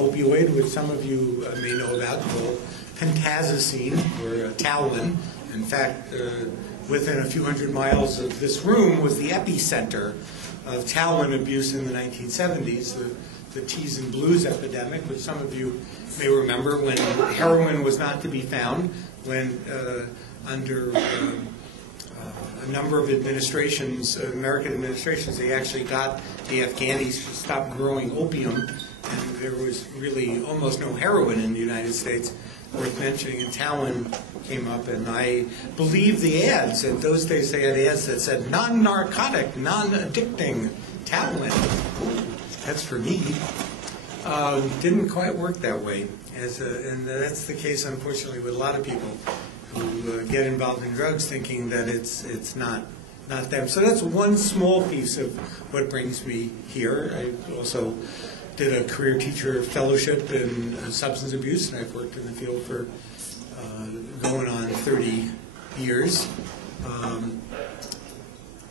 Opioid, which some of you may know about, called pentazocine or Talwin. In fact, within a few hundred miles of this room was the epicenter of Talwin abuse in the 1970s, the teas and blues epidemic, which some of you may remember, when heroin was not to be found, when under a number of administrations, American administrations, they actually got the Afghanis to stop growing opium, and there was really almost no heroin in the United States worth mentioning, and Talwin came up, and I believe the ads. In those days they had ads that said, non-narcotic, non-addicting Talwin. That's for me. Didn't quite work that way. And that's the case, unfortunately, with a lot of people who get involved in drugs thinking that it's not them. So that's one small piece of what brings me here. I also did a career teacher fellowship in substance abuse, and I've worked in the field for going on 30 years.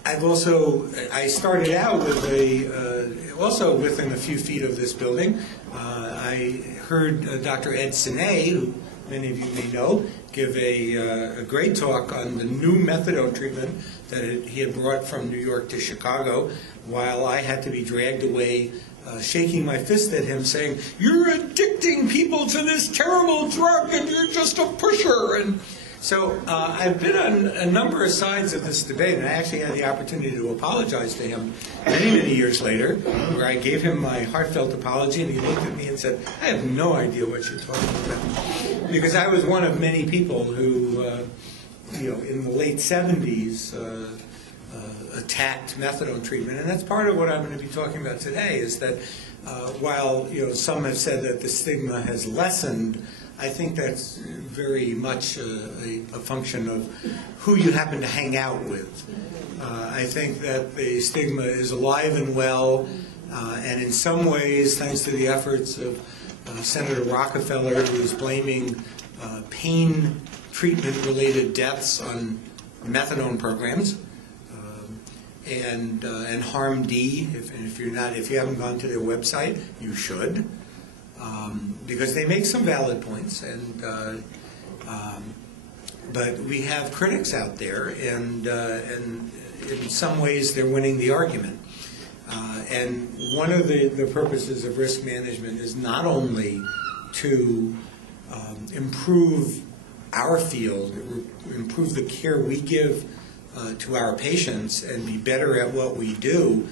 I started out with also within a few feet of this building. I heard Dr. Ed Sinay, who many of you may know, give a great talk on the new methadone treatment that he had brought from New York to Chicago, while I had to be dragged away shaking my fist at him, saying, "You're addicting people to this terrible drug, and you're just a pusher." And so I've been on a number of sides of this debate, and I actually had the opportunity to apologize to him many, many years later, where I gave him my heartfelt apology, and he looked at me and said, "I have no idea what you're talking about." Because I was one of many people who, in the late 70s, attacked methadone treatment, and that's part of what I'm going to be talking about today. Is that while some have said that the stigma has lessened, I think that's very much a function of who you happen to hang out with. I think that the stigma is alive and well, and in some ways, thanks to the efforts of Senator Rockefeller, who is blaming pain treatment-related deaths on methadone programs. And HarmD, if you haven't gone to their website, you should, because they make some valid points. But we have critics out there, and in some ways they're winning the argument. And one of the purposes of risk management is not only to improve our field, improve the care we give to our patients and be better at what we do,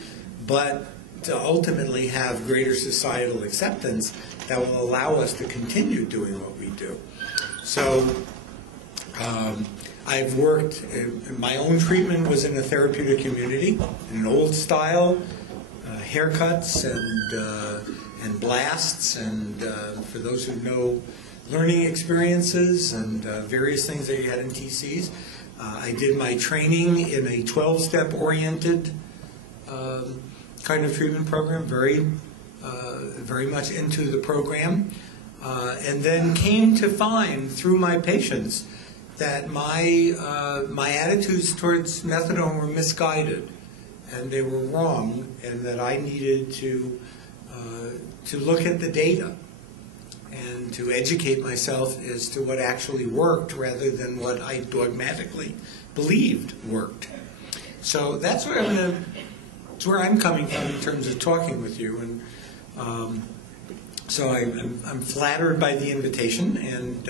but to ultimately have greater societal acceptance that will allow us to continue doing what we do. So I've worked, my own treatment was in a therapeutic community, in an old style, haircuts and blasts, and for those who know, learning experiences and various things that you had in TCs. I did my training in a 12-step oriented kind of treatment program, very much into the program, and then came to find through my patients that my attitudes towards methadone were misguided, and they were wrong, and that I needed to look at the data and to educate myself as to what actually worked rather than what I dogmatically believed worked. So that's where I'm coming from in terms of talking with you, and so I'm flattered by the invitation, and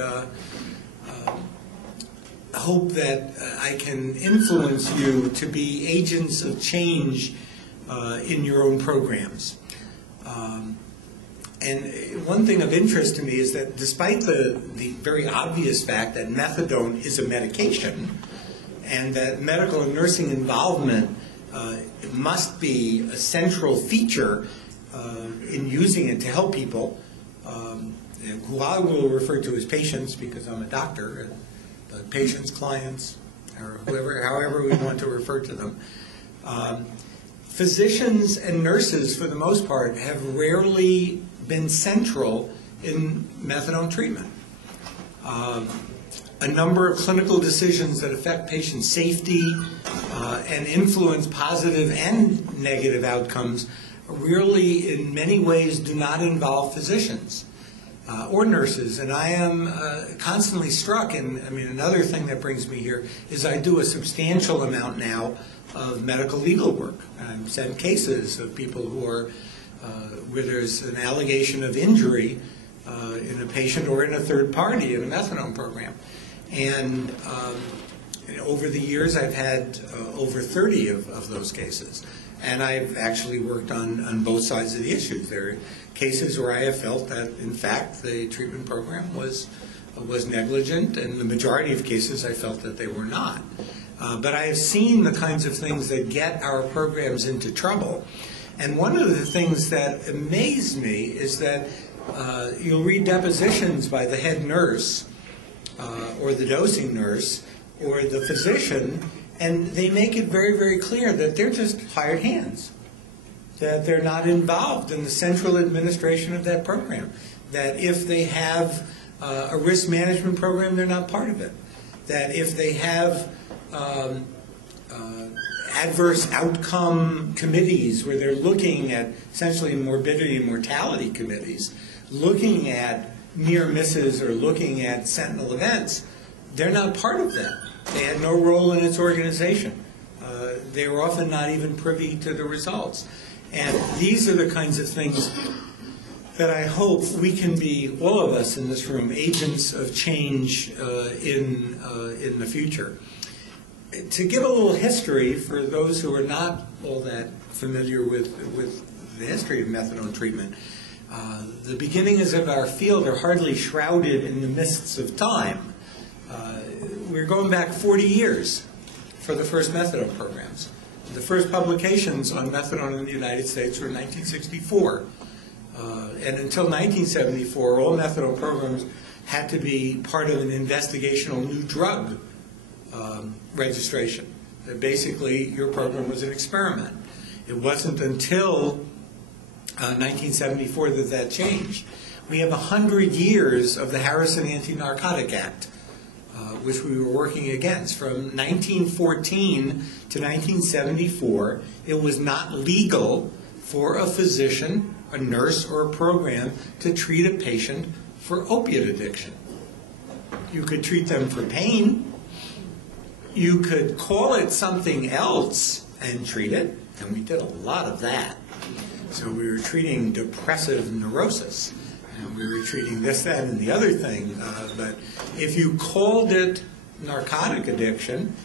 hope that I can influence you to be agents of change in your own programs. And one thing of interest to me is that despite the very obvious fact that methadone is a medication, and that medical and nursing involvement must be a central feature in using it to help people, who I will refer to as patients because I'm a doctor, but patients, clients, or however we want to refer to them. Physicians and nurses, for the most part, have rarely been central in methadone treatment. A number of clinical decisions that affect patient safety and influence positive and negative outcomes really, in many ways, do not involve physicians or nurses. And I am constantly struck, and I mean, another thing that brings me here is I do a substantial amount now of medical legal work. I send cases of people who are, where there's an allegation of injury in a patient or in a third party in a methadone program. And over the years, I've had over 30 of those cases. And I've actually worked on both sides of the issues. There are cases where I have felt that, in fact, the treatment program was negligent, and the majority of cases I felt that they were not. But I have seen the kinds of things that get our programs into trouble. And one of the things that amazed me is that you'll read depositions by the head nurse or the dosing nurse or the physician, and they make it very, very clear that they're just hired hands, that they're not involved in the central administration of that program, that if they have a risk management program, they're not part of it, that if they have adverse outcome committees where they're looking at essentially morbidity and mortality committees, looking at near misses or looking at sentinel events, they're not part of that. They had no role in its organization. They were often not even privy to the results. And these are the kinds of things that I hope we can be, all of us in this room, agents of change in the future. To give a little history for those who are not all that familiar with the history of methadone treatment, the beginnings of our field are hardly shrouded in the mists of time. We're going back 40 years for the first methadone programs. The first publications on methadone in the United States were in 1964. And until 1974, all methadone programs had to be part of an investigational new drug registration. That basically, your program was an experiment. It wasn't until 1974 that changed. We have 100 years of the Harrison Anti-Narcotic Act, which we were working against. From 1914 to 1974, it was not legal for a physician, a nurse, or a program to treat a patient for opiate addiction. You could treat them for pain. You could call it something else and treat it, and we did a lot of that. So we were treating depressive neurosis, and we were treating this, that, and the other thing. But if you called it narcotic addiction,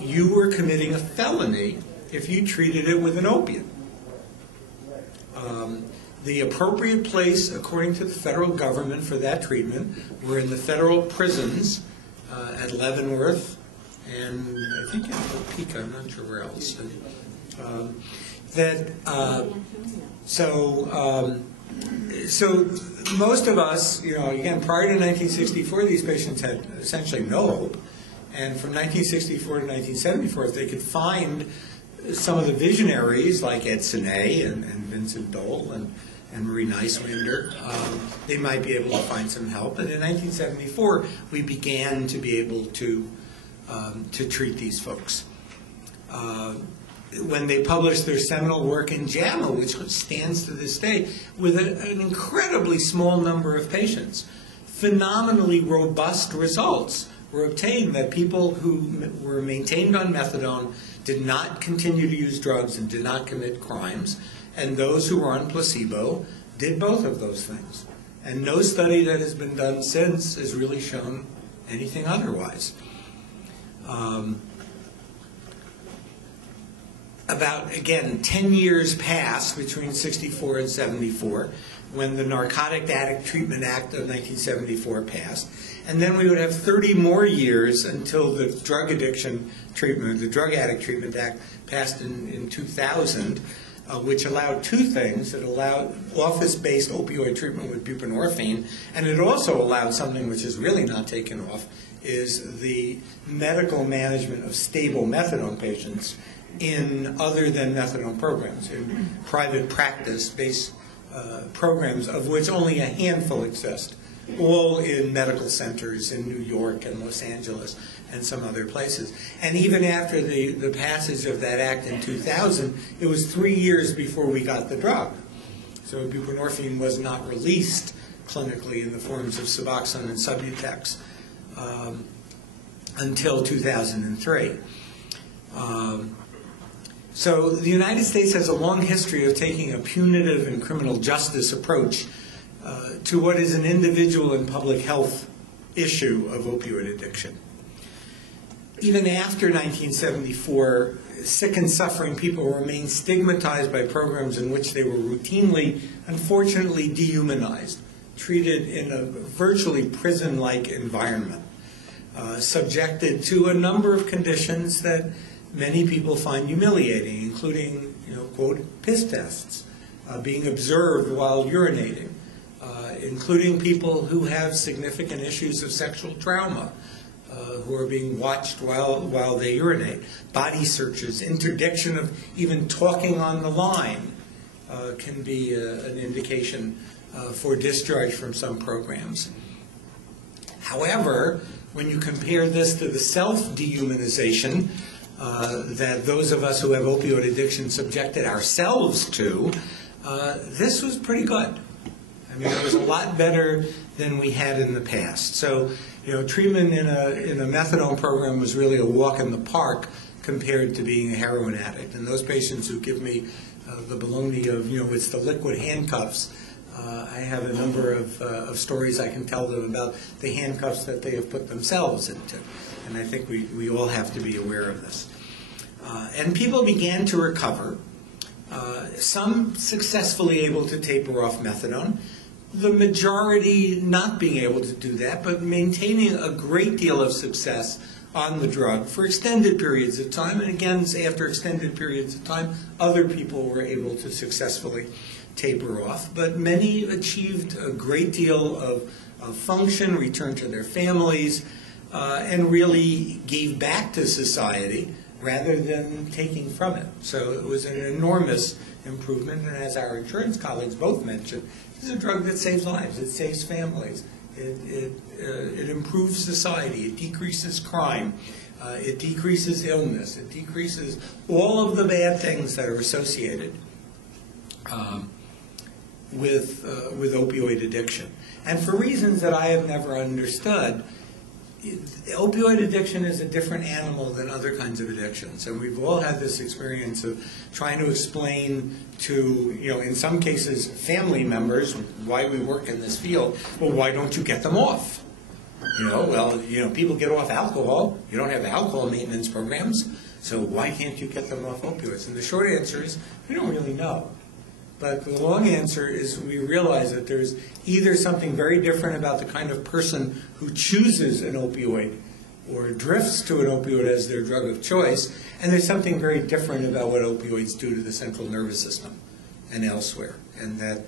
you were committing a felony if you treated it with an opiate. The appropriate place, according to the federal government, for that treatment were in the federal prisons at Leavenworth and I think in Topeka, I'm not sure where else. So most of us, you know, again, prior to 1964, these patients had essentially no hope. And from 1964 to 1974, if they could find some of the visionaries like Ed Sinet and Vincent Dole and Marie Neiswander, they might be able to find some help. And in 1974, we began to be able to treat these folks. When they published their seminal work in JAMA, which stands to this day, with an incredibly small number of patients, phenomenally robust results were obtained that people who were maintained on methadone did not continue to use drugs and did not commit crimes, and those who were on placebo did both of those things. And no study that has been done since has really shown anything otherwise. About, again, 10 years passed between 64 and 74 when the Narcotic Addict Treatment Act of 1974 passed. And then we would have 30 more years until the Drug Addiction Treatment, the Drug Addict Treatment Act passed in 2000, which allowed two things. It allowed office-based opioid treatment with buprenorphine, and it also allowed something which is really not taken off, is the medical management of stable methadone patients in other than methadone programs, in private practice-based programs, of which only a handful exist, all in medical centers in New York and Los Angeles and some other places. And even after the passage of that act in 2000, it was 3 years before we got the drug. So buprenorphine was not released clinically in the forms of Suboxone and Subutex until 2003. So the United States has a long history of taking a punitive and criminal justice approach to what is an individual and public health issue of opioid addiction. Even after 1974, sick and suffering people remain stigmatized by programs in which they were routinely, unfortunately, dehumanized, treated in a virtually prison-like environment, subjected to a number of conditions that many people find humiliating, including, quote, piss tests, being observed while urinating, including people who have significant issues of sexual trauma, who are being watched while they urinate, body searches, interdiction of even talking on the line can be an indication for discharge from some programs. However, when you compare this to the self-dehumanization that those of us who have opioid addiction subjected ourselves to, this was pretty good. I mean, it was a lot better than we had in the past. So, treatment in a methadone program was really a walk in the park compared to being a heroin addict. And those patients who give me the baloney of, it's the liquid handcuffs, I have a number of stories I can tell them about the handcuffs that they have put themselves into. And I think we all have to be aware of this. And people began to recover, some successfully able to taper off methadone, the majority not being able to do that, but maintaining a great deal of success on the drug for extended periods of time. And again, after extended periods of time, other people were able to successfully taper off. But many achieved a great deal of function, returned to their families, and really gave back to society rather than taking from it. So it was an enormous improvement. And as our insurance colleagues both mentioned, this is a drug that saves lives. It saves families. It improves society. It decreases crime. It decreases illness. It decreases all of the bad things that are associated with opioid addiction. And for reasons that I have never understood, opioid addiction is a different animal than other kinds of addictions. And we've all had this experience of trying to explain to, in some cases, family members why we work in this field. Well, why don't you get them off? People get off alcohol. You don't have alcohol maintenance programs. So why can't you get them off opioids? And the short answer is we don't really know. But the long answer is we realize that there's either something very different about the kind of person who chooses an opioid or drifts to an opioid as their drug of choice, and there's something very different about what opioids do to the central nervous system and elsewhere. And that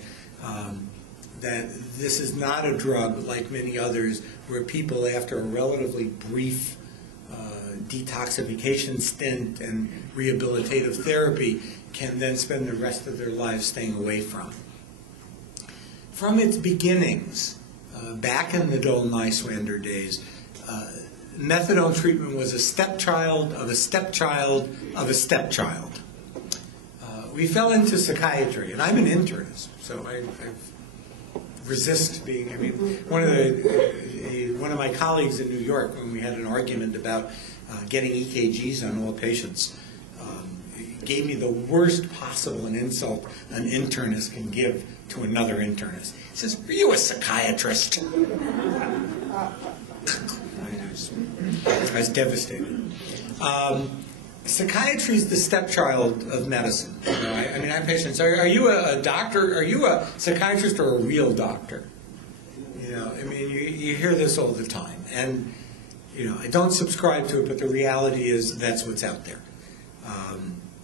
this is not a drug like many others where people, after a relatively brief detoxification stint and rehabilitative therapy, can then spend the rest of their lives staying away from. From its beginnings, back in the Dole Niswander days, methadone treatment was a stepchild of a stepchild of a stepchild. We fell into psychiatry, and I'm an internist, so I resist being. One of my colleagues in New York, when we had an argument about getting EKGs on all patients, gave me the worst possible insult an internist can give to another internist. He says, "Are you a psychiatrist?" I was devastated. Psychiatry is the stepchild of medicine. I have patients. Are you a doctor? Are you a psychiatrist or a real doctor? You hear this all the time, and I don't subscribe to it, but the reality is that's what's out there.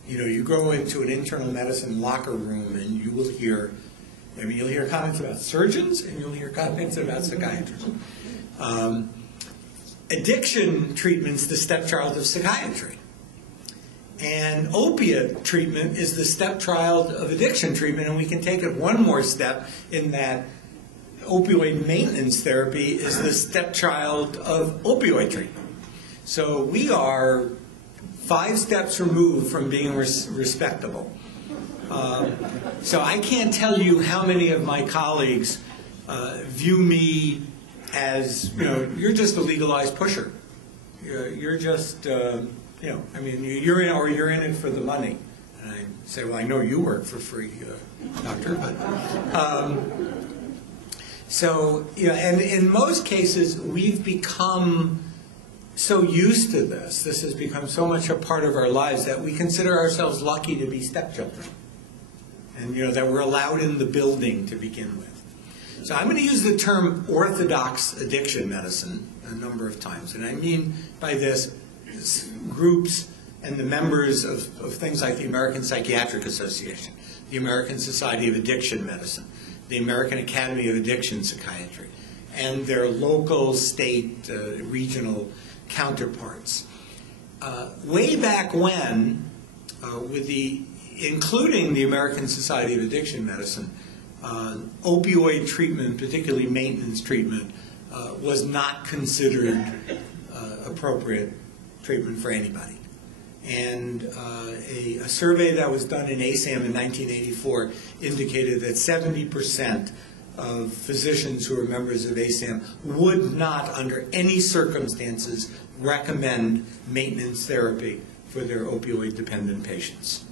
You go into an internal medicine locker room and you will hear, you'll hear comments about surgeons and you'll hear comments about psychiatrists. Addiction treatment's the stepchild of psychiatry. And opiate treatment is the stepchild of addiction treatment, and we can take it one more step in that opioid maintenance therapy is the stepchild of opioid treatment. So we are 5 steps removed from being respectable. So I can't tell you how many of my colleagues view me as, you're just a legalized pusher. You're just, I mean, you're in it for the money. And I say, well, I know you work for free, doctor, but... So, and in most cases, we've become so used to this. This has become so much a part of our lives that we consider ourselves lucky to be stepchildren. And, that we're allowed in the building to begin with. So I'm going to use the term orthodox addiction medicine a number of times. And I mean by this groups and the members of things like the American Psychiatric Association, the American Society of Addiction Medicine, the American Academy of Addiction Psychiatry, and their local, state, regional counterparts. Way back when, including the American Society of Addiction Medicine, opioid treatment, particularly maintenance treatment, was not considered appropriate treatment for anybody. And a survey that was done in ASAM in 1984 indicated that 70% of physicians who are members of ASAM would not, under any circumstances, recommend maintenance therapy for their opioid-dependent patients.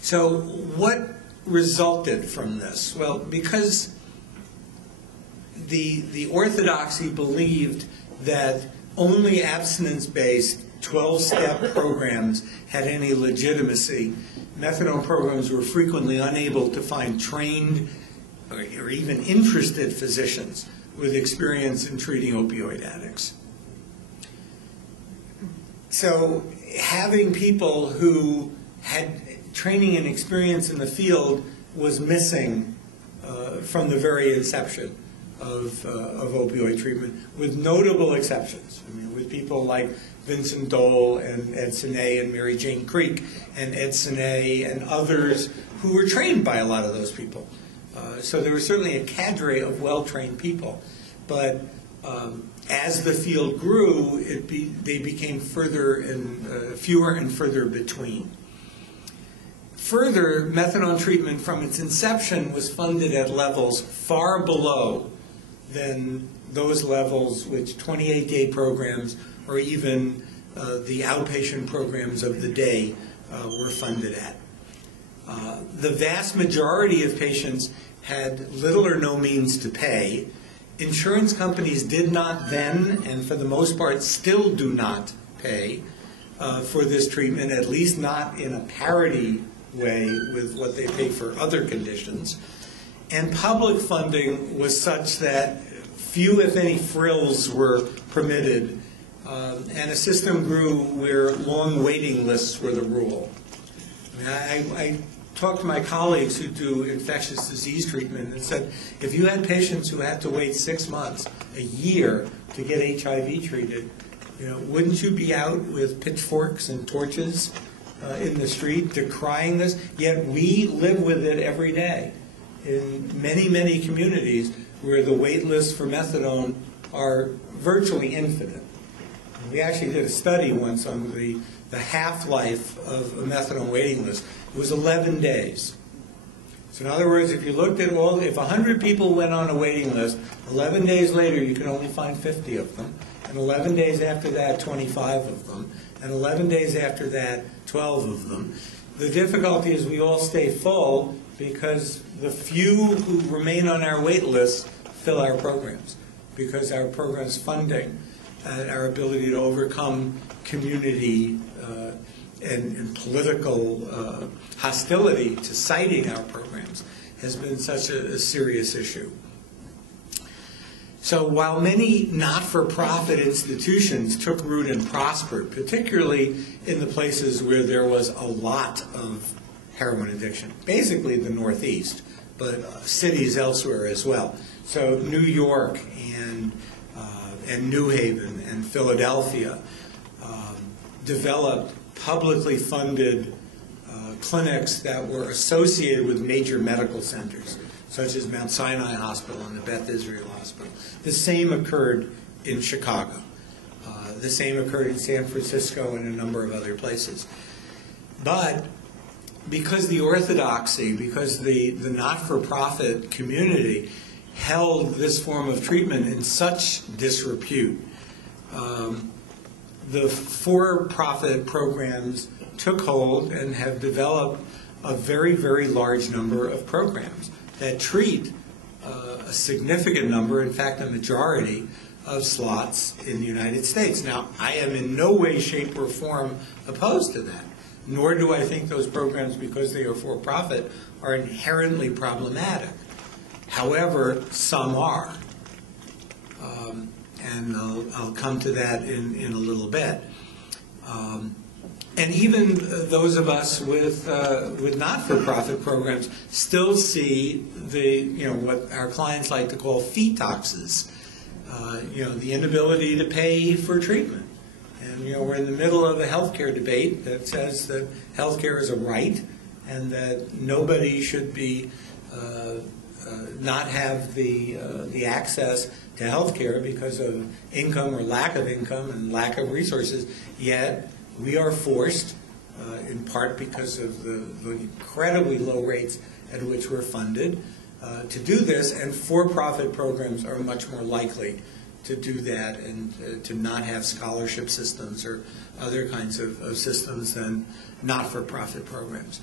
So what resulted from this? Well, because the orthodoxy believed that only abstinence-based 12-step programs had any legitimacy, methadone programs were frequently unable to find trained or even interested physicians with experience in treating opioid addicts. So having people who had training and experience in the field was missing from the very inception of opioid treatment, with notable exceptions. I mean, with people like Vincent Dole and Ed Siné and Mary Jane Creek and Ed Siné and others who were trained by a lot of those people. So there was certainly a cadre of well-trained people. But as the field grew, they became fewer and further between. Further, methadone treatment from its inception was funded at levels far below than those levels which 28-day programs or even the outpatient programs of the day were funded at. The vast majority of patients had little or no means to pay. Insurance companies did not then, and for the most part still do not, pay for this treatment, at least not in a parity way with what they pay for other conditions. And public funding was such that few, if any, frills were permitted, and a system grew where long waiting lists were the rule. I mean, I talked to my colleagues who do infectious disease treatment and said, if you had patients who had to wait 6 months, a year, to get HIV treated, wouldn't you be out with pitchforks and torches in the street decrying this? Yet we live with it every day in many, many communities where the wait lists for methadone are virtually infinite. We actually did a study once on the half-life of a methadone waiting list. It was 11 days. So in other words, if you looked at if 100 people went on a waiting list, 11 days later you can only find 50 of them, and 11 days after that, 25 of them, and 11 days after that, 12 of them. The difficulty is we all stay full because the few who remain on our wait list fill our programs, because our program's funding and our ability to overcome community and political hostility to citing our programs has been such a serious issue. So while many not-for-profit institutions took root and prospered, particularly in the places where there was a lot of heroin addiction, basically the Northeast, but cities elsewhere as well. So New York and New Haven and Philadelphia developed publicly funded clinics that were associated with major medical centers, such as Mount Sinai Hospital and the Beth Israel Hospital. The same occurred in Chicago. The same occurred in San Francisco and a number of other places. But because the orthodoxy, because the not-for-profit community held this form of treatment in such disrepute, the for-profit programs took hold and have developed a very, very large number of programs that treat a significant number, in fact a majority, of slots in the United States. Now, I am in no way, shape, or form opposed to that, nor do I think those programs, because they are for-profit, are inherently problematic. However, some are. And I'll come to that in a little bit. And even those of us with not-for-profit programs still see what our clients like to call fee taxes, the inability to pay for treatment. And we're in the middle of a healthcare debate that says that healthcare is a right and that nobody should be not have the access to healthcare because of income or lack of income and lack of resources. Yet we are forced, in part because of the incredibly low rates at which we're funded, to do this, and for-profit programs are much more likely to do that and to not have scholarship systems or other kinds of systems than not-for-profit programs.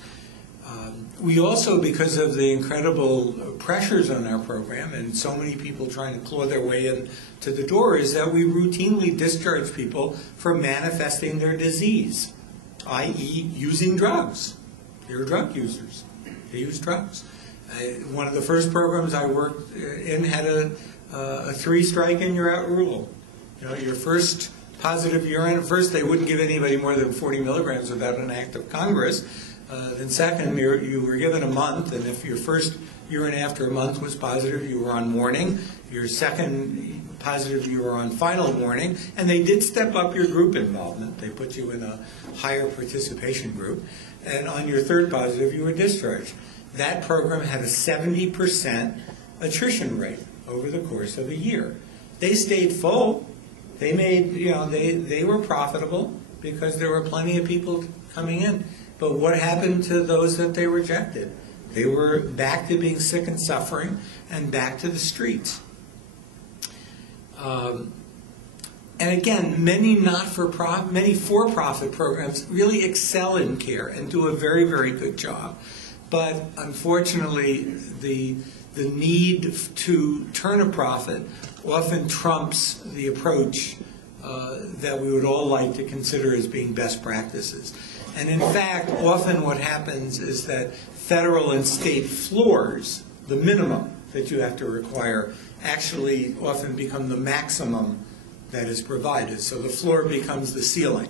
We also, because of the incredible pressures on our program and so many people trying to claw their way in to the door, is that we routinely discharge people for manifesting their disease, i.e. using drugs. They're drug users. They use drugs. One of the first programs I worked in had a three-strike and you're out rule. Your first positive urine, first they wouldn't give anybody more than 40 milligrams without an act of Congress. Then second, you were given a month, and if your first urine after a month was positive, you were on warning. Your second positive, you were on final warning. And they did step up your group involvement. They put you in a higher participation group. And on your third positive, you were discharged. That program had a 70% attrition rate over the course of a year. They stayed full. They made, they were profitable because there were plenty of people coming in. But what happened to those that they rejected? They were back to being sick and suffering and back to the streets. And again, many for-profit programs really excel in care and do a very, very good job. But unfortunately, the need to turn a profit often trumps the approach that we would all like to consider as being best practices. And in fact, often what happens is that federal and state floors, the minimum that you have to require, actually often become the maximum that is provided. So the floor becomes the ceiling.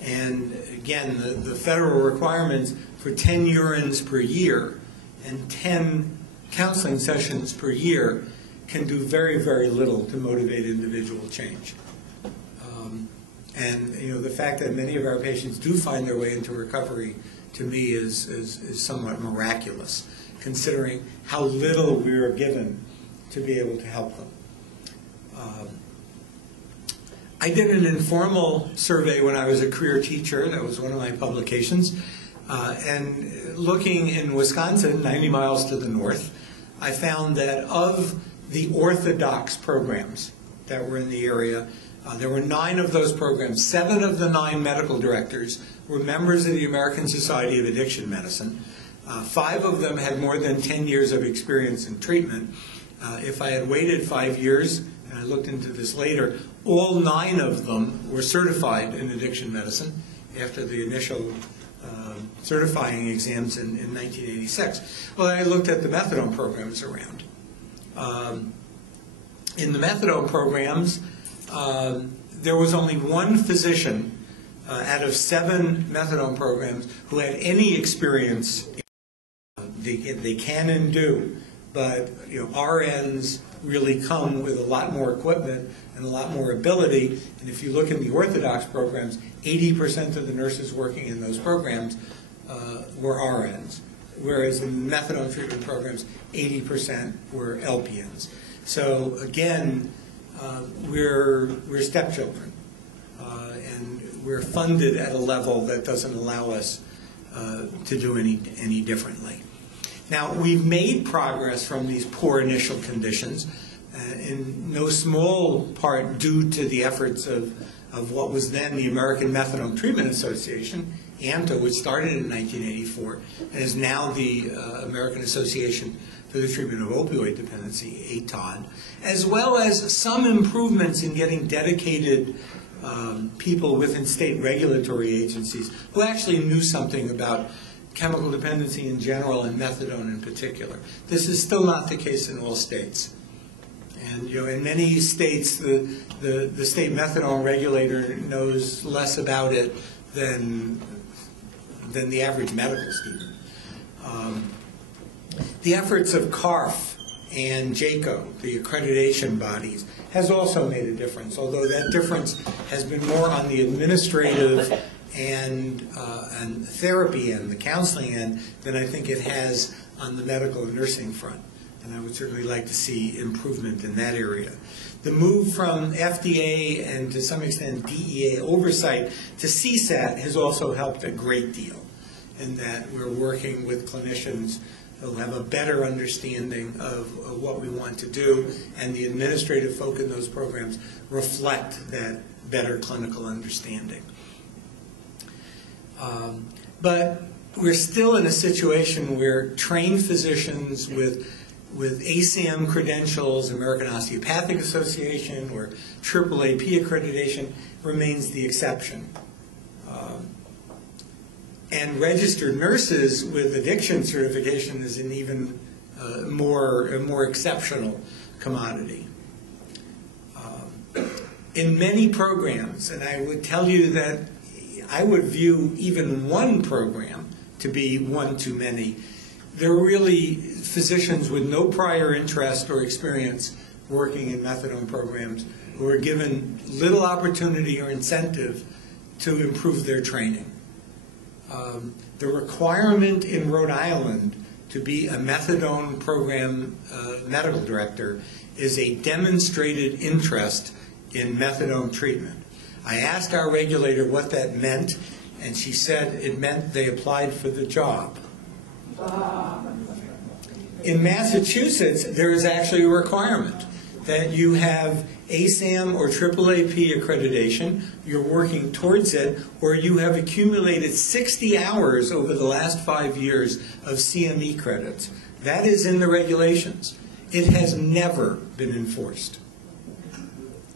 And again, the federal requirements for 10 urines per year and 10 counseling sessions per year can do very, very little to motivate individual change. And the fact that many of our patients do find their way into recovery, to me, is somewhat miraculous, considering how little we are given to be able to help them. I did an informal survey when I was a career teacher. That was one of my publications. And looking in Wisconsin, 90 miles to the north, I found that of the orthodox programs that were in the area, there were 9 of those programs. 7 of the 9 medical directors were members of the American Society of Addiction Medicine. 5 of them had more than 10 years of experience in treatment. If I had waited 5 years, and I looked into this later, all 9 of them were certified in addiction medicine after the initial certifying exams in 1986. Well, I looked at the methadone programs around. In the methadone programs, there was only one physician out of 7 methadone programs who had any experience. They can and do, but RNs really come with a lot more equipment and a lot more ability. And if you look in the orthodox programs, 80% of the nurses working in those programs were RNs, whereas in methadone treatment programs, 80% were LPNs. So again, we're stepchildren, and we're funded at a level that doesn't allow us to do any differently. Now, we've made progress from these poor initial conditions, in no small part due to the efforts of what was then the American Methadone Treatment Association, AMTA, which started in 1984, and is now the American Association for the Treatment of Opioid Dependency, ATOD, as well as some improvements in getting dedicated people within state regulatory agencies who actually knew something about chemical dependency in general and methadone in particular. This is still not the case in all states. And in many states, the state methadone regulator knows less about it than the average medical student. The efforts of CARF and JACO, the accreditation bodies, has also made a difference, although that difference has been more on the administrative and therapy end, the counseling end, than I think it has on the medical and nursing front. And I would certainly like to see improvement in that area. The move from FDA and to some extent DEA oversight to CSAT has also helped a great deal, in that we're working with clinicians who have a better understanding of what we want to do, and the administrative folk in those programs reflect that better clinical understanding. But we're still in a situation where trained physicians with ASAM credentials, American Osteopathic Association, or AAAP accreditation remains the exception. And registered nurses with addiction certification is an even more exceptional commodity. In many programs, and I would tell you that I would view even one program to be one too many, there are really physicians with no prior interest or experience working in methadone programs who are given little opportunity or incentive to improve their training. The requirement in Rhode Island to be a methadone program medical director is a demonstrated interest in methadone treatment. I asked our regulator what that meant, and she said it meant they applied for the job. In Massachusetts, there is actually a requirement that you have ASAM or AAAP accreditation, you're working towards it, or you have accumulated 60 hours over the last 5 years of CME credits. That is in the regulations. It has never been enforced.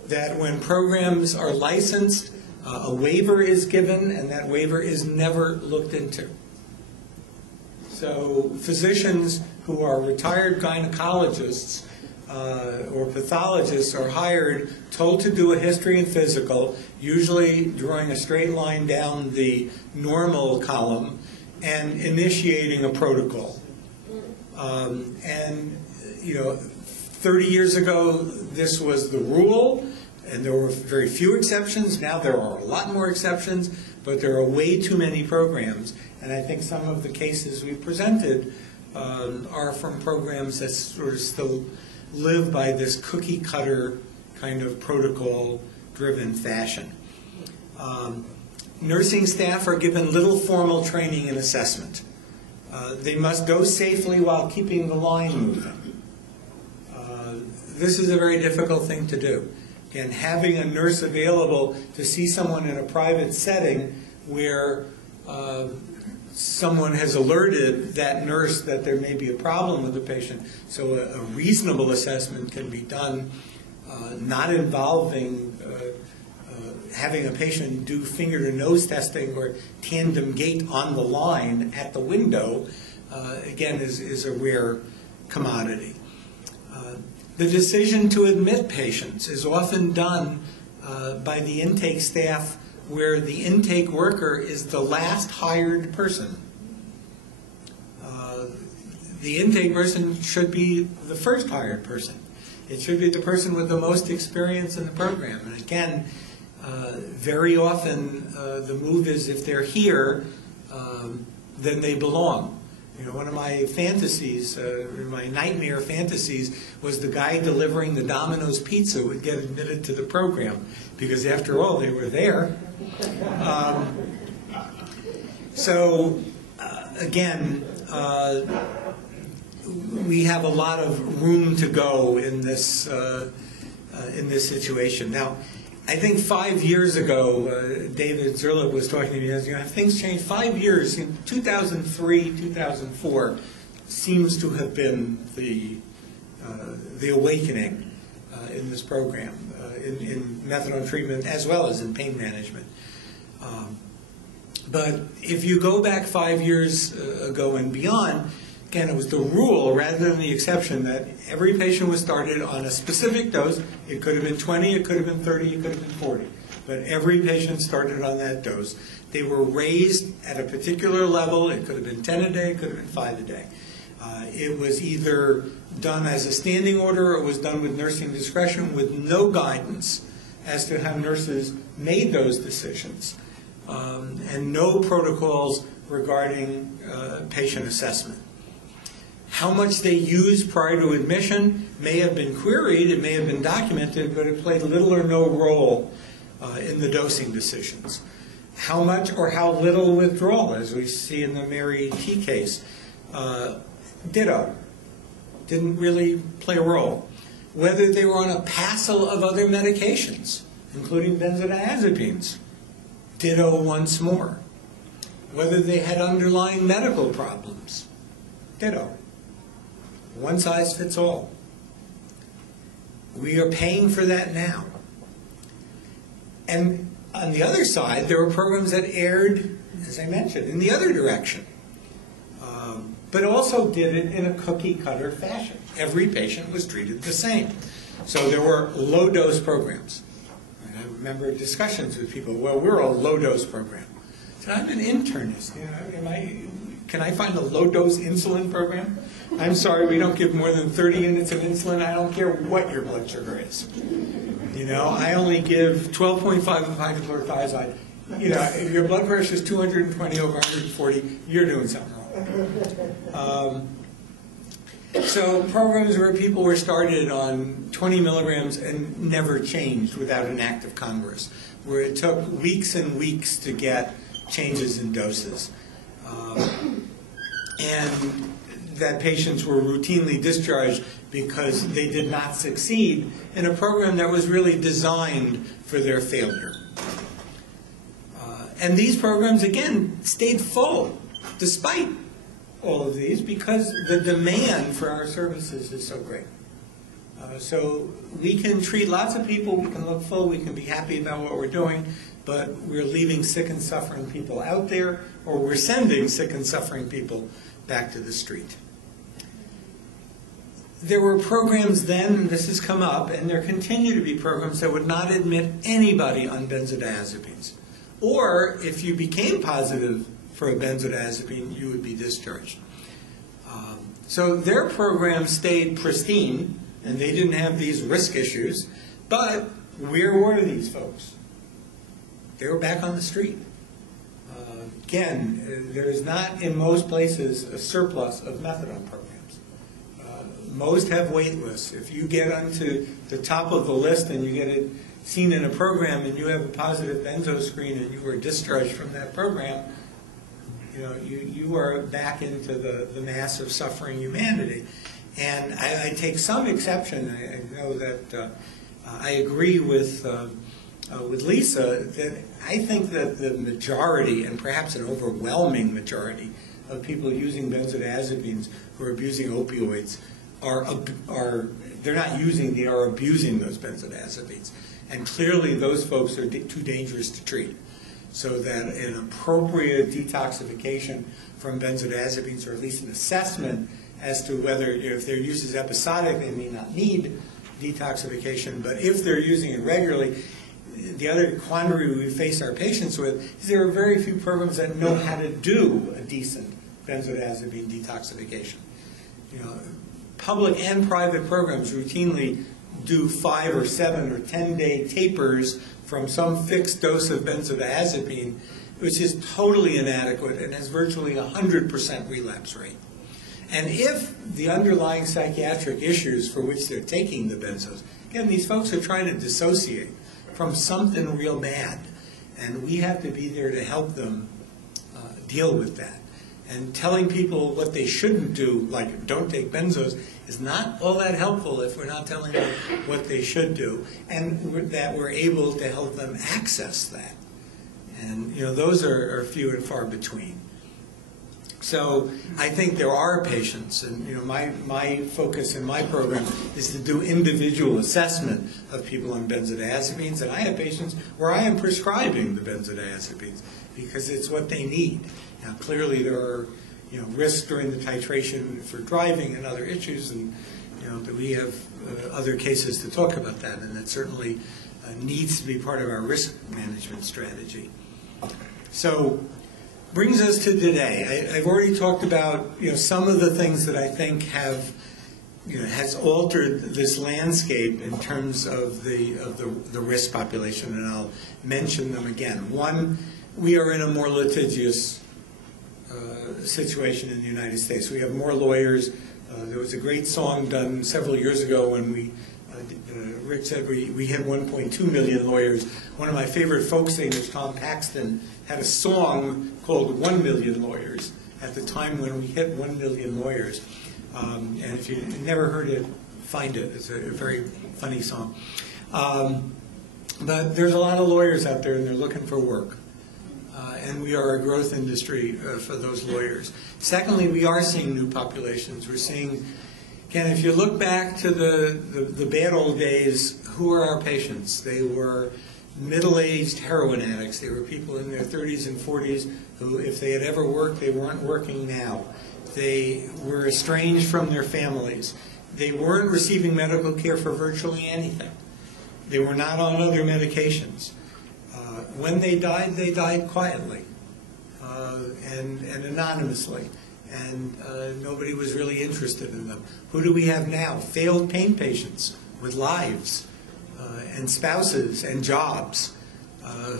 That when programs are licensed, a waiver is given, and that waiver is never looked into. So physicians who are retired gynecologists or pathologists are hired, told to do a history and physical, usually drawing a straight line down the normal column and initiating a protocol. And 30 years ago, this was the rule, and there were very few exceptions. Now there are a lot more exceptions, but there are way too many programs. And I think some of the cases we presented are from programs that sort of still live by this cookie-cutter kind of protocol-driven fashion. Nursing staff are given little formal training and assessment. They must go safely while keeping the line moving. This is a very difficult thing to do. Again, having a nurse available to see someone in a private setting where someone has alerted that nurse that there may be a problem with the patient, so a reasonable assessment can be done, not involving having a patient do finger-to-nose testing or tandem gait on the line at the window, again, is a rare commodity. The decision to admit patients is often done by the intake staff where the intake worker is the last hired person. The intake person should be the first hired person. It should be the person with the most experience in the program. And again, very often the move is if they're here, then they belong. One of my fantasies, my nightmare fantasies, was the guy delivering the Domino's pizza would get admitted to the program, because after all, they were there. So again, we have a lot of room to go in this situation. Now, I think 5 years ago, David Zerlich was talking to me, have things changed? 5 years, in 2003, 2004, seems to have been the awakening in this program, in methadone treatment as well as in pain management. But if you go back 5 years ago and beyond, again, it was the rule rather than the exception that every patient was started on a specific dose. It could have been 20, it could have been 30, it could have been 40. But every patient started on that dose. They were raised at a particular level. It could have been 10 a day, it could have been 5 a day. It was either done as a standing order or it was done with nursing discretion with no guidance as to how nurses made those decisions, and no protocols regarding patient assessment. How much they used prior to admission may have been queried, it may have been documented, but it played little or no role in the dosing decisions. How much or how little withdrawal, as we see in the Mary T case, ditto. Didn't really play a role. Whether they were on a passel of other medications, including benzodiazepines, ditto once more. Whether they had underlying medical problems, ditto. One size fits all. We are paying for that now. And on the other side, there were programs that erred, as I mentioned, in the other direction, but also did it in a cookie-cutter fashion. Every patient was treated the same. So there were low-dose programs. And I remember discussions with people, well, we're a low-dose program. I said, I'm an internist. Can I find a low-dose insulin program? I'm sorry, we don't give more than 30 units of insulin. I don't care what your blood sugar is. I only give 12.5 of hydrochlorothiazide. If your blood pressure is 220 over 140, you're doing something wrong. So programs where people were started on 20 milligrams and never changed without an act of Congress, where it took weeks and weeks to get changes in doses. And that patients were routinely discharged because they did not succeed in a program that was really designed for their failure. And these programs, again, stayed full despite all of these because the demand for our services is so great. So we can treat lots of people, we can look full, we can be happy about what we're doing, but we're leaving sick and suffering people out there, or we're sending sick and suffering people back to the street. There were programs then, and this has come up, and there continue to be programs that would not admit anybody on benzodiazepines. Or if you became positive for a benzodiazepine, you would be discharged. So their program stayed pristine, and they didn't have these risk issues, but where were these folks? They were back on the street. Again, there is not in most places a surplus of methadone programs. Most have wait lists. If you get onto the top of the list and you get it seen in a program and you have a positive benzo screen and you were discharged from that program, you are back into the mass of suffering humanity. And I take some exception. I know that I agree with Lisa that I think that the majority, and perhaps an overwhelming majority, of people using benzodiazepines who are abusing opioids they're not using, they are abusing those benzodiazepines. And clearly those folks are too dangerous to treat. So that an appropriate detoxification from benzodiazepines, or at least an assessment as to whether, if their use is episodic, they may not need detoxification, but if they're using it regularly, the other quandary we face our patients with is there are very few programs that know how to do a decent benzodiazepine detoxification. Public and private programs routinely do 5 or 7 or 10-day tapers from some fixed dose of benzodiazepine, which is totally inadequate and has virtually 100% relapse rate. And if the underlying psychiatric issues for which they're taking the benzos, again, these folks are trying to dissociate from something real bad, and we have to be there to help them deal with that. And telling people what they shouldn't do, like don't take benzos, is not all that helpful if we're not telling them what they should do, and that we're able to help them access that. And those are few and far between. So I think there are patients, and my focus in my program is to do individual assessment of people on benzodiazepines, and I have patients where I am prescribing the benzodiazepines because it's what they need. Now clearly there are risks during the titration for driving and other issues, and that we have other cases to talk about that, and that certainly needs to be part of our risk management strategy. So brings us to today. I've already talked about some of the things that I think have has altered this landscape in terms of the risk population, and I'll mention them again. One, we are in a more litigious situation in the United States. We have more lawyers. There was a great song done several years ago when Rick said we had 1.2 million lawyers. One of my favorite folk singers, Tom Paxton, had a song called 1 Million Lawyers at the time when we hit 1 million lawyers. And if you never heard it, find it. It's a very funny song. But there's a lot of lawyers out there, and they're looking for work. And we are a growth industry for those lawyers. Secondly, we are seeing new populations. We're seeing, again, if you look back to the bad old days, who are our patients? They were middle-aged heroin addicts. They were people in their 30s and 40s who, if they had ever worked, they weren't working now. They were estranged from their families. They weren't receiving medical care for virtually anything. They were not on other medications. When they died quietly and anonymously, and nobody was really interested in them. Who do we have now? Failed pain patients with lives and spouses and jobs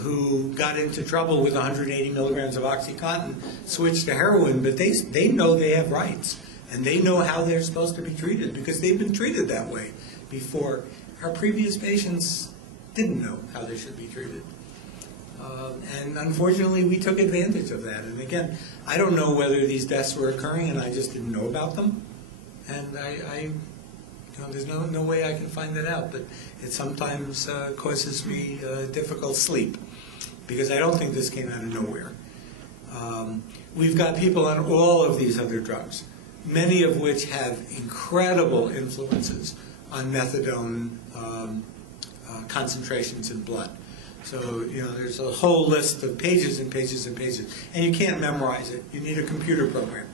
who got into trouble with 180 milligrams of OxyContin, switched to heroin, but they know they have rights, and they know how they're supposed to be treated because they've been treated that way before. Our previous patients didn't know how they should be treated. And unfortunately, we took advantage of that. And again, I don't know whether these deaths were occurring and I just didn't know about them. And there's no way I can find that out. But it sometimes causes me difficult sleep because I don't think this came out of nowhere. We've got people on all of these other drugs, many of which have incredible influences on methadone concentrations in blood. So, there's a whole list of pages and pages and pages, and you can't memorize it. You need a computer program.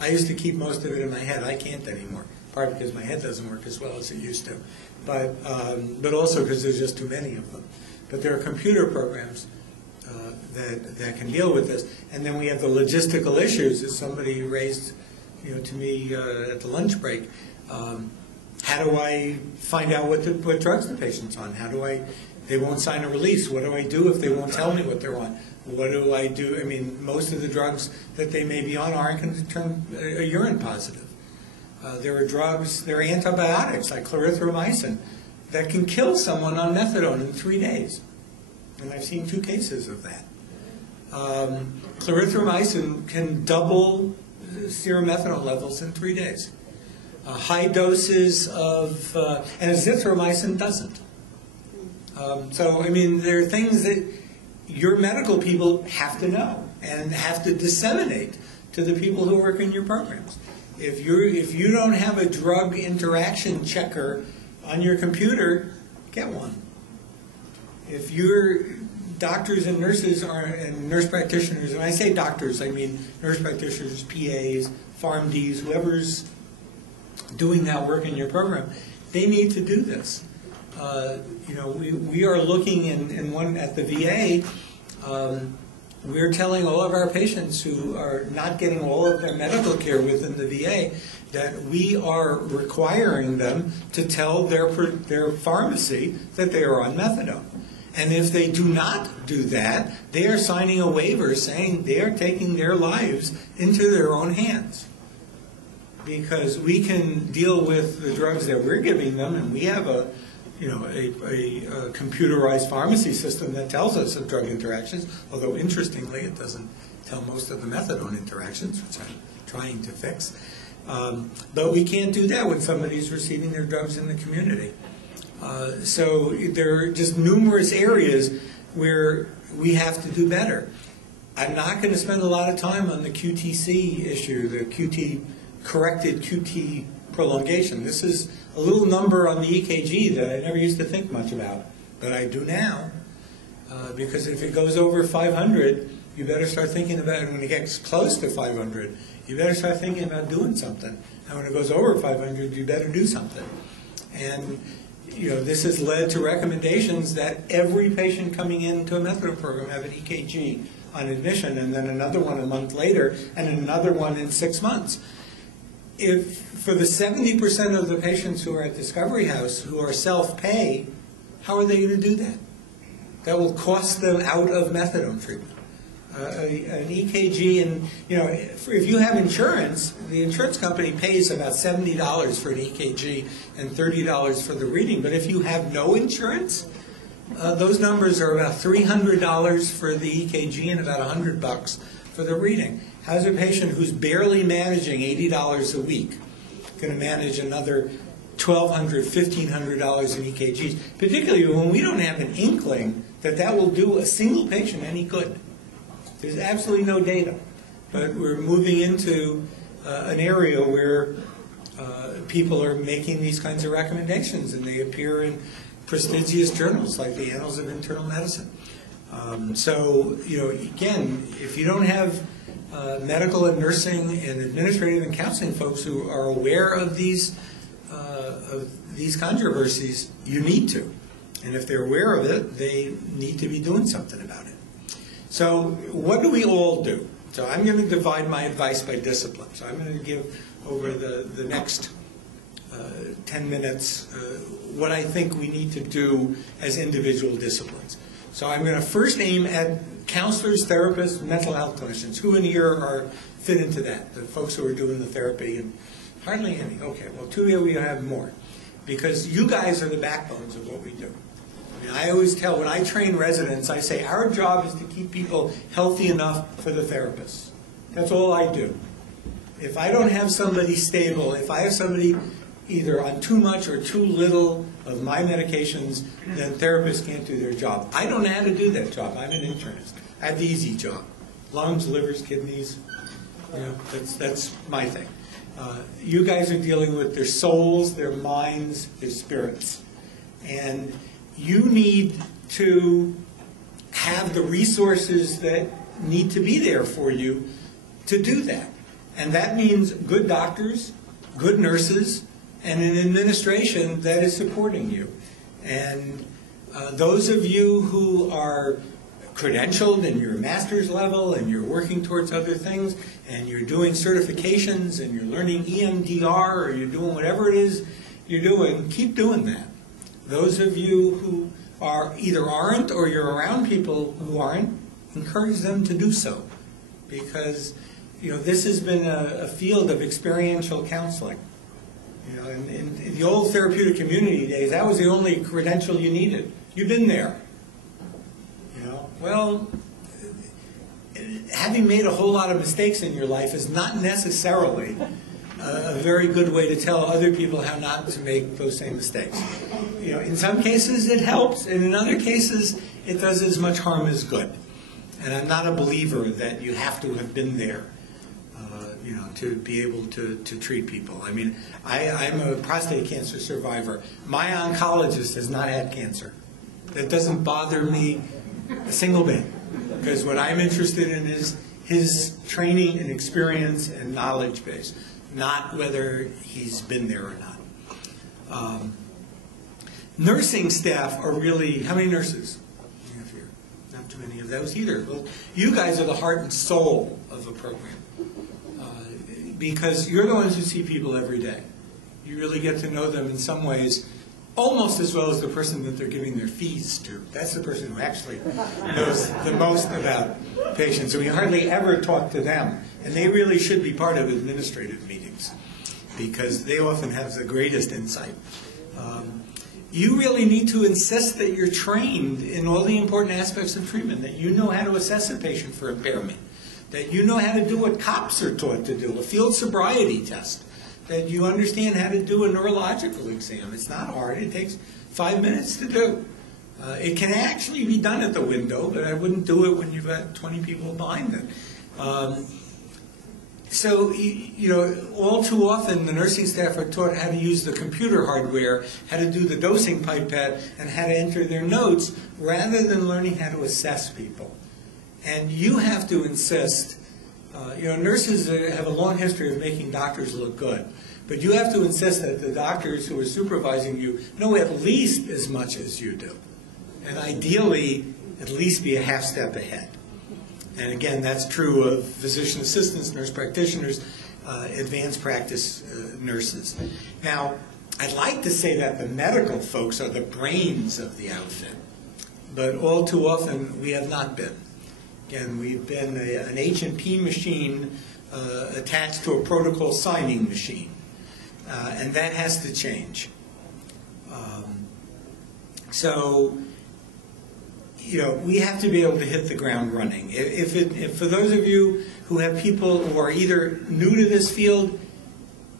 I used to keep most of it in my head. I can't anymore, partly because my head doesn't work as well as it used to, but also because there's just too many of them. But there are computer programs that can deal with this. And then we have the logistical issues, as somebody raised to me at the lunch break. How do I find out what drugs the patient's on? They won't sign a release. What do I do if they won't tell me what they're on? What do I do? I mean, most of the drugs that they may be on aren't going to turn urine positive. There are antibiotics like clarithromycin that can kill someone on methadone in 3 days. And I've seen 2 cases of that. Clarithromycin can double serum methanol levels in 3 days. High doses of, and azithromycin doesn't. So, I mean, there are things that your medical people have to know and have to disseminate to the people who work in your programs. If you don't have a drug interaction checker on your computer, get one. If your doctors and nurses and nurse practitioners, and I say doctors, I mean nurse practitioners, PAs, PharmDs, whoever's doing that work in your program, they need to do this. We are looking at the VA. We're telling all of our patients who are not getting all of their medical care within the VA that we are requiring them to tell their pharmacy that they are on methadone. And if they do not do that, they are signing a waiver saying they are taking their lives into their own hands. Because we can deal with the drugs that we're giving them, and we have a a computerized pharmacy system that tells us of drug interactions, although interestingly it doesn't tell most of the methadone interactions, which I'm trying to fix. But we can't do that when somebody's receiving their drugs in the community. So there are just numerous areas where we have to do better. I'm not going to spend a lot of time on the QTC issue, the corrected Qt Prolongation. This is a little number on the EKG that I never used to think much about, but I do now, because if it goes over 500, you better start thinking about it. When it gets close to 500, you better start thinking about doing something. And when it goes over 500, you better do something. And this has led to recommendations that every patient coming into a methadone program have an EKG on admission, and then another one a month later, and another one in 6 months. If for the 70% of the patients who are at Discovery House who are self-pay, how are they going to do that? That will cost them out of methadone treatment. An EKG, and if you have insurance, the insurance company pays about $70 for an EKG and $30 for the reading. But if you have no insurance, those numbers are about $300 for the EKG and about $100 for the reading. How's a patient who's barely managing $80 a week going to manage another $1,200, $1,500 in EKGs, particularly when we don't have an inkling that that will do a single patient any good? There's absolutely no data, but we're moving into an area where people are making these kinds of recommendations, and they appear in prestigious journals like the Annals of Internal Medicine. So, again, if you don't have medical and nursing and administrative and counseling folks who are aware of these controversies, you need to. And if they're aware of it, they need to be doing something about it. So what do we all do? So I'm going to divide my advice by discipline. So I'm going to give over the next 10 minutes what I think we need to do as individual disciplines. So I'm going to first aim at counselors, therapists, mental health clinicians. Who in here fit into that? The folks who are doing the therapy? And hardly any. Okay, well, two here we have more. Because you guys are the backbones of what we do. I always tell, when I train residents, I say our job is to keep people healthy enough for the therapists. That's all I do. If I don't have somebody stable, if I have somebody either on too much or too little of my medications, then therapists can't do their job. I don't know how to do that job. I'm an internist. I have the easy job. Lungs, livers, kidneys, that's my thing. You guys are dealing with their souls, their minds, their spirits. And you need to have the resources that need to be there for you to do that. And that means good doctors, good nurses, and an administration that is supporting you. And those of you who are credentialed in your master's level and you're working towards other things and you're doing certifications and you're learning EMDR or you're doing whatever it is you're doing, keep doing that. Those of you who are either aren't or you're around people who aren't, encourage them to do so. Because this has been a field of experiential counseling. In the old therapeutic community days, that was the only credential you needed. You've been there. Well, having made a whole lot of mistakes in your life is not necessarily a very good way to tell other people how not to make those same mistakes. In some cases it helps, and in other cases it does as much harm as good. And I'm not a believer that you have to have been there, to be able to treat people. I mean, I'm a prostate cancer survivor. My oncologist has not had cancer. That doesn't bother me a single bit, because what I'm interested in is his training and experience and knowledge base, not whether he's been there or not. Nursing staff are really, how many nurses? Not too many of those either. Well, you guys are the heart and soul of the program, because you're the ones who see people every day. You really get to know them in some ways almost as well as the person that they're giving their fees to. That's the person who actually knows the most about patients. And we hardly ever talk to them. And they really should be part of administrative meetings, because they often have the greatest insight. you really need to insist that you're trained in all the important aspects of treatment, that you know how to assess a patient for impairment, that you know how to do what cops are taught to do, a field sobriety test, that you understand how to do a neurological exam. It's not hard. It takes 5 minutes to do. It can actually be done at the window, but I wouldn't do it when you've got 20 people behind it. So, you know, all too often the nursing staff are taught how to use the computer hardware, how to do the dosing pipette, and how to enter their notes, rather than learning how to assess people. And you have to insist, you know, nurses have a long history of making doctors look good, but you have to insist that the doctors who are supervising you know at least as much as you do, and ideally at least be a half step ahead. And again, that's true of physician assistants, nurse practitioners, advanced practice nurses. Now, I'd like to say that the medical folks are the brains of the outfit, but all too often we have not been. Again, we've been an H&P machine attached to a protocol signing machine, and that has to change. So, you know, we have to be able to hit the ground running. If for those of you who have people who are either new to this field,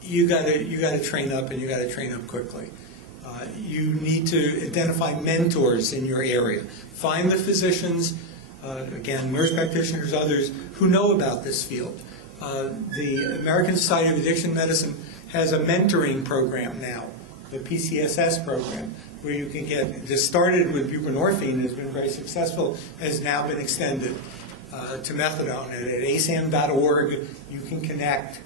you got to train up, and you got to train up quickly. You need to identify mentors in your area. Find the physicians, again, nurse practitioners, others who know about this field. The American Society of Addiction Medicine has a mentoring program now, the PCSS program, where you can get, this started with buprenorphine, has been very successful, has now been extended to methadone. And at asam.org, you can connect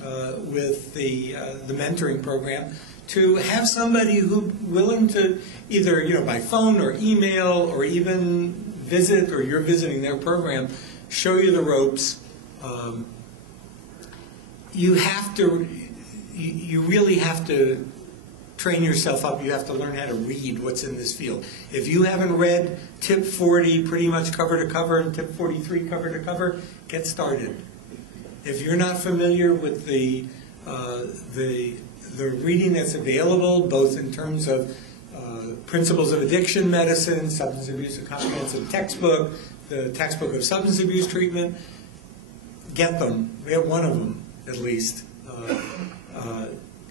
with the mentoring program to have somebody who's willing to either, you know, by phone or email or even visit, or you're visiting their program, show you the ropes. You have to, you really have to train yourself up. You have to learn how to read what's in this field. If you haven't read tip 40 pretty much cover to cover and tip 43 cover to cover, get started. If you're not familiar with the reading that's available, both in terms of principles of addiction medicine, substance abuse, a comprehensive textbook, the textbook of substance abuse treatment, get them. Get one of them at least,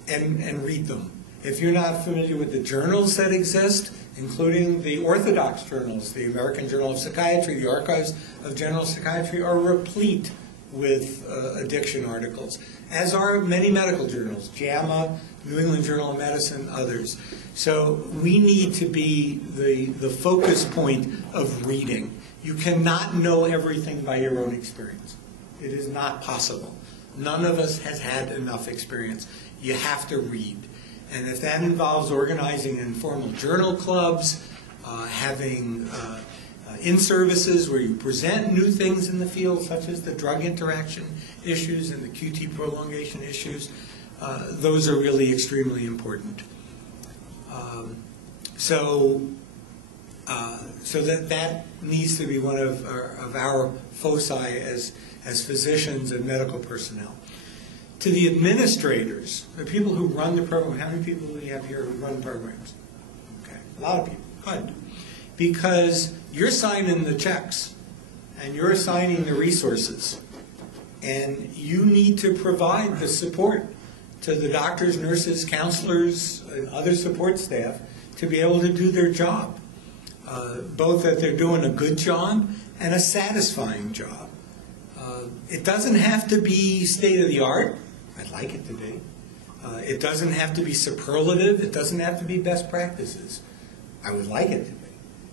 and read them. If you're not familiar with the journals that exist, including the orthodox journals, the American Journal of Psychiatry, the Archives of General Psychiatry are replete with addiction articles, as are many medical journals, JAMA, New England Journal of Medicine, others. So we need to be the focus point of reading. You cannot know everything by your own experience. It is not possible. None of us has had enough experience. You have to read. And if that involves organizing informal journal clubs, having in-services where you present new things in the field, such as the drug interaction issues and the Qt prolongation issues, those are really extremely important. So that needs to be one of our foci as physicians and medical personnel. To the administrators, the people who run the program, how many people do we have here who run programs? Okay, a lot of people. Good. Because you're signing the checks and you're assigning the resources, and you need to provide the support to the doctors, nurses, counselors, and other support staff to be able to do their job, both that they're doing a good job and a satisfying job. It doesn't have to be state-of-the-art. I'd like it to be. It doesn't have to be superlative. It doesn't have to be best practices. I would like it to be.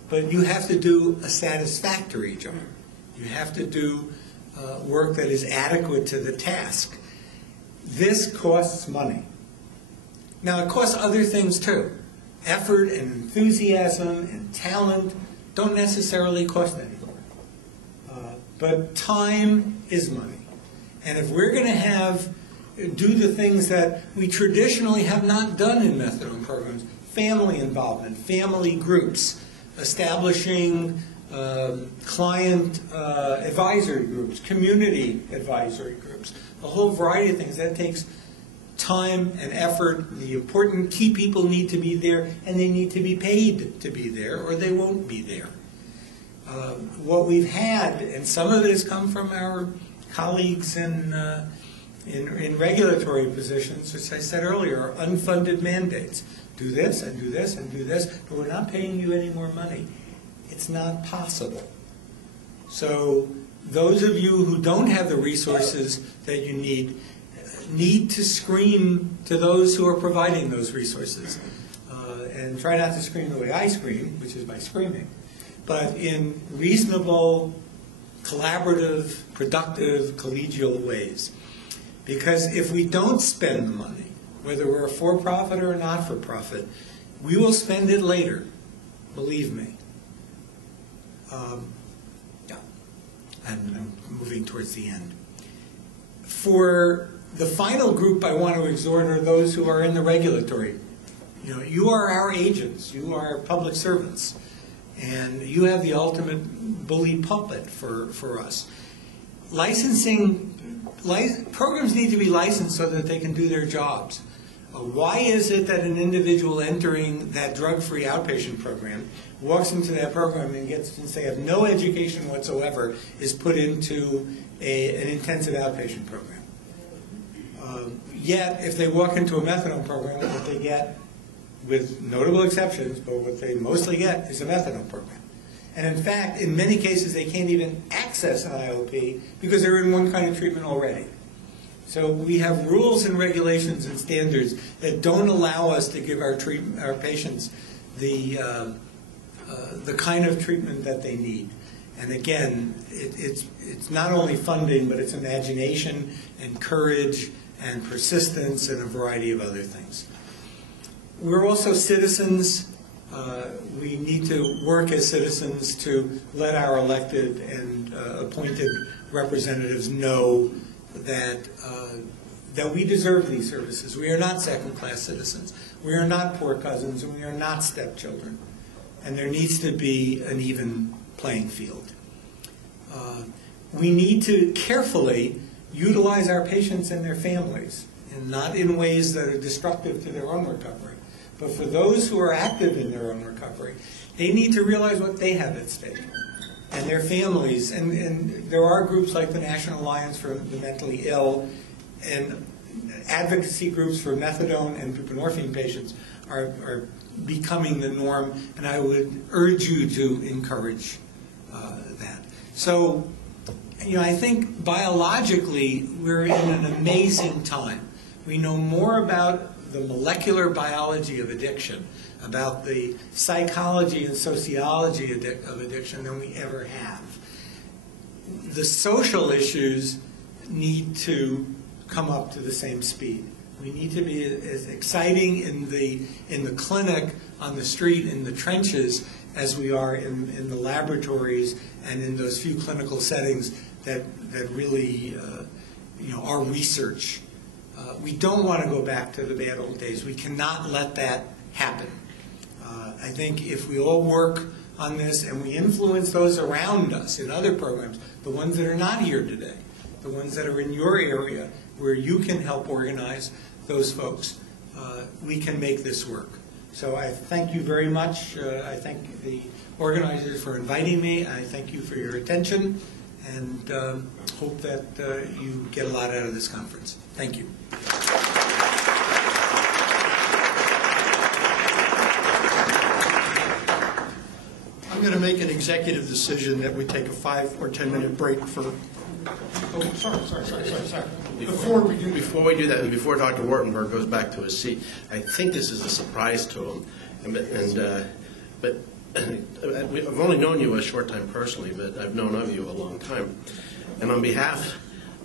But you have to do a satisfactory job. You have to do work that is adequate to the task. This costs money. Now, it costs other things too. Effort and enthusiasm and talent don't necessarily cost anything. But time is money. And if we're going to do the things that we traditionally have not done in methadone programs, family involvement, family groups, establishing client advisory groups, community advisory groups, a whole variety of things, that takes time and effort. The important key people need to be there, and they need to be paid to be there, or they won't be there. What we've had, and some of it has come from our colleagues in regulatory positions, which I said earlier, are unfunded mandates. Do this, and do this, and do this, but we're not paying you any more money. It's not possible. So those of you who don't have the resources that you need to scream to those who are providing those resources. And try not to scream the way I scream, which is by screaming, but in reasonable, collaborative, productive, collegial ways. Because if we don't spend the money, whether we're a for-profit or a not-for-profit, we will spend it later, believe me. Yeah, I'm moving towards the end. For the final group I want to exhort are those who are in the regulatory. You are our agents, you are public servants, and you have the ultimate bully pulpit for us. Programs need to be licensed so that they can do their jobs. Why is it that an individual entering that drug-free outpatient program walks into that program and gets, since they have no education whatsoever, is put into an intensive outpatient program? Yet, if they walk into a methadone program, what they get, with notable exceptions, but what they mostly get is a methadone program. And in fact, in many cases, they can't even access an IOP because they're in one kind of treatment already. So we have rules and regulations and standards that don't allow us to give our patients the kind of treatment that they need. And again, it's not only funding, but it's imagination and courage and persistence and a variety of other things. We're also citizens. We need to work as citizens to let our elected and appointed representatives know that we deserve these services. We are not second-class citizens. We are not poor cousins, and we are not stepchildren. And there needs to be an even playing field. We need to carefully utilize our patients and their families, and not in ways that are destructive to their own recovery. But for those who are active in their own recovery, they need to realize what they have at stake, and their families. And there are groups like the National Alliance for the Mentally Ill and advocacy groups for methadone and buprenorphine patients are becoming the norm, and I would urge you to encourage that. So, I think biologically we're in an amazing time. We know more about the molecular biology of addiction, about the psychology and sociology of addiction than we ever have. The social issues need to come up to the same speed. We need to be as exciting in the clinic, on the street, in the trenches, as we are in the laboratories and in those few clinical settings that really are research. We don't want to go back to the bad old days. We cannot let that happen. I think if we all work on this and we influence those around us in other programs, the ones that are not here today, the ones that are in your area where you can help organize those folks, we can make this work. So I thank you very much. I thank the organizers for inviting me. I thank you for your attention, and hope that you get a lot out of this conference. Thank you. I'm going to make an executive decision that we take a 5 or 10 minute break for. Oh, sorry. Before we do that, and before Dr. Wartenberg goes back to his seat, I think this is a surprise to him. But I've only known you a short time personally, but I've known of you a long time. And on behalf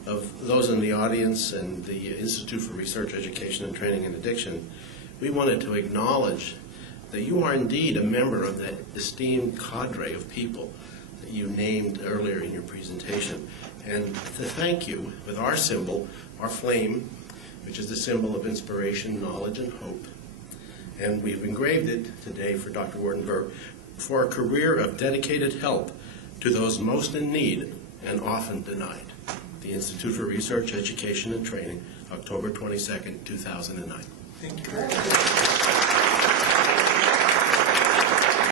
of those in the audience and the Institute for Research, Education, and Training in Addiction, we wanted to acknowledge that you are indeed a member of that esteemed cadre of people that you named earlier in your presentation. And to thank you with our symbol, our flame, which is the symbol of inspiration, knowledge, and hope. And we've engraved it today for Dr. Wartenberg for a career of dedicated help to those most in need and often denied. The Institute for Research, Education, and Training October 22nd, 2009. Thank you.